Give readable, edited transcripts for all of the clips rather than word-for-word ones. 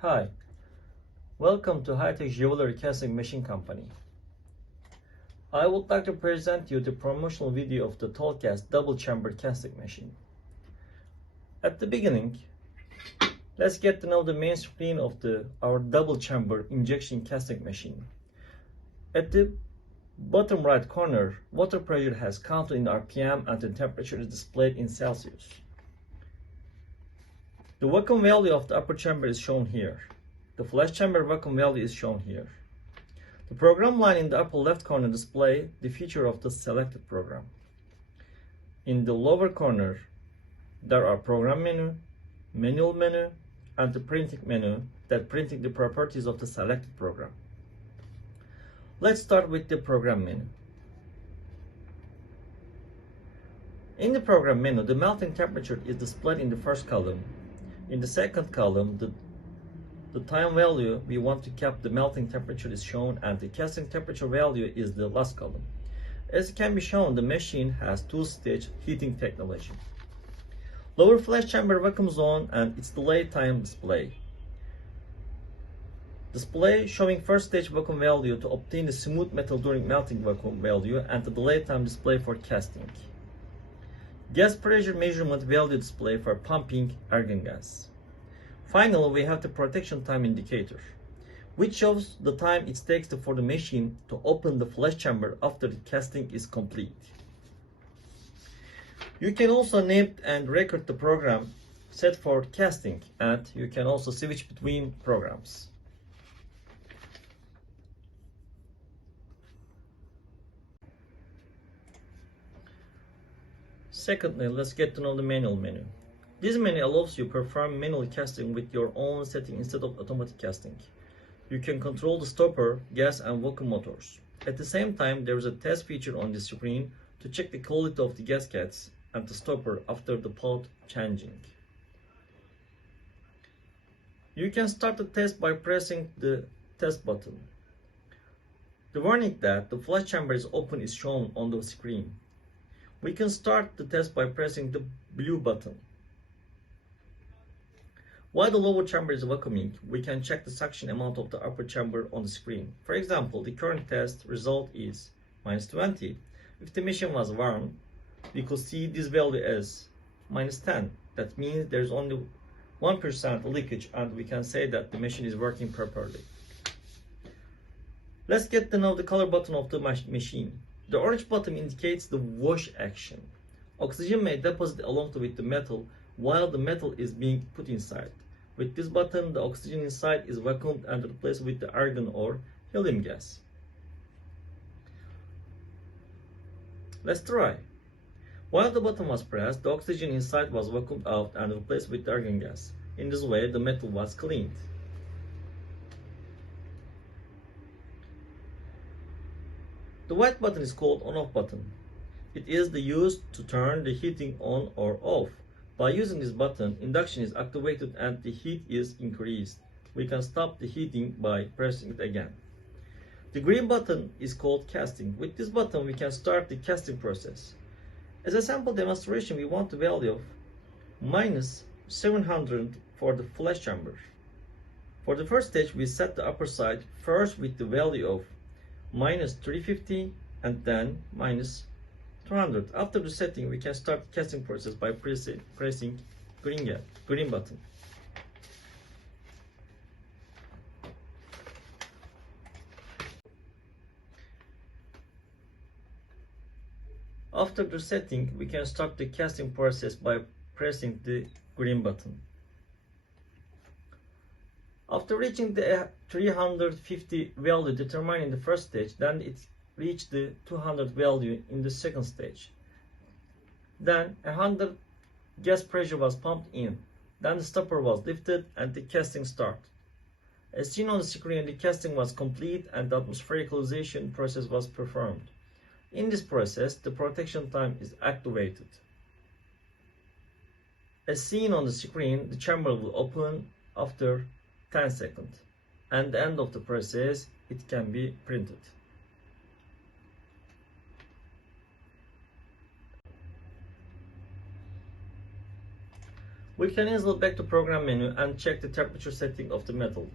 Hi, welcome to High-Tech Jewelry Casting Machine Company. I would like to present you the promotional video of the TOLCAST double chamber casting machine. At the beginning, let's get to know the main screen of our double chamber injection casting machine. At the bottom right corner, water pressure has counted in RPM and the temperature is displayed in Celsius. The vacuum value of the upper chamber is shown here. The flash chamber vacuum value is shown here. The program line in the upper left corner displays the feature of the selected program. In the lower corner, there are program menu, manual menu, and the printing menu that printing the properties of the selected program. Let's start with the program menu. In the program menu, the melting temperature is displayed in the first column. In the second column, the time value we want to cap the melting temperature is shown, and the casting temperature value is the last column. As can be shown, the machine has two-stage heating technology. Lower flash chamber vacuum zone and its delay time display. Display showing first stage vacuum value to obtain the smooth metal during melting vacuum value, and the delay time display for casting. Gas pressure measurement value display for pumping argon gas. Finally, we have the protection time indicator, which shows the time it takes for the machine to open the flash chamber after the casting is complete. You can also name and record the program set for casting, and you can also switch between programs. Secondly, let's get to know the manual menu. This menu allows you to perform manual casting with your own setting instead of automatic casting. You can control the stopper, gas, and vacuum motors. At the same time, there is a test feature on the screen to check the quality of the gaskets and the stopper after the pot changing. You can start the test by pressing the test button. The warning that the flash chamber is open is shown on the screen. We can start the test by pressing the blue button. While the lower chamber is vacuuming, we can check the suction amount of the upper chamber on the screen. For example, the current test result is -20. If the machine was warm, we could see this value as -10. That means there's only 1% leakage, and we can say that the machine is working properly. Let's get to know the color button of the machine. The orange button indicates the wash action. Oxygen may deposit along with the metal while the metal is being put inside. With this button, the oxygen inside is vacuumed and replaced with the argon or helium gas. Let's try. While the button was pressed, the oxygen inside was vacuumed out and replaced with the argon gas. In this way, the metal was cleaned. The white button is called on-off button. It is used to turn the heating on or off. By using this button, induction is activated and the heat is increased. We can stop the heating by pressing it again. The green button is called casting. With this button, we can start the casting process. As a sample demonstration, we want the value of -700 for the flash chamber. For the first stage, we set the upper side first with the value of -350 and then -200. After the setting, we can start the casting process by pressing green button. After the setting, we can start the casting process by pressing the green button. After reaching the 350 value determined in the first stage, then it reached the 200 value in the second stage. Then 100 gas pressure was pumped in. Then the stopper was lifted and the casting started. As seen on the screen, the casting was complete and the atmospheric equalization process was performed. In this process, the protection time is activated. As seen on the screen, the chamber will open after 10 seconds. And the end of the process, it can be printed. We can easily back to program menu and check the temperature setting of the metal.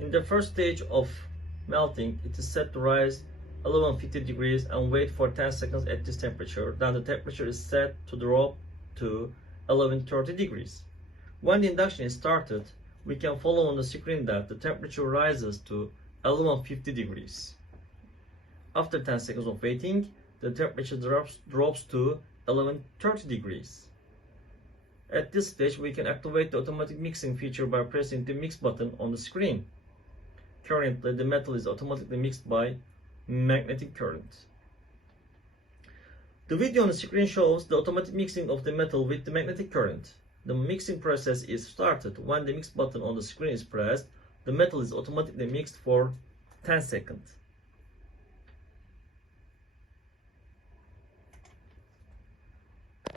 In the first stage of melting, it is set to rise 1150 degrees and wait for 10 seconds at this temperature. Then the temperature is set to drop to 1130 degrees. When the induction is started, we can follow on the screen that the temperature rises to 1150 degrees. After 10 seconds of waiting, the temperature drops to 1130 degrees. At this stage, we can activate the automatic mixing feature by pressing the mix button on the screen. Currently, the metal is automatically mixed by magnetic current. The video on the screen shows the automatic mixing of the metal with the magnetic current. The mixing process is started when the mix button on the screen is pressed. The metal is automatically mixed for 10 seconds.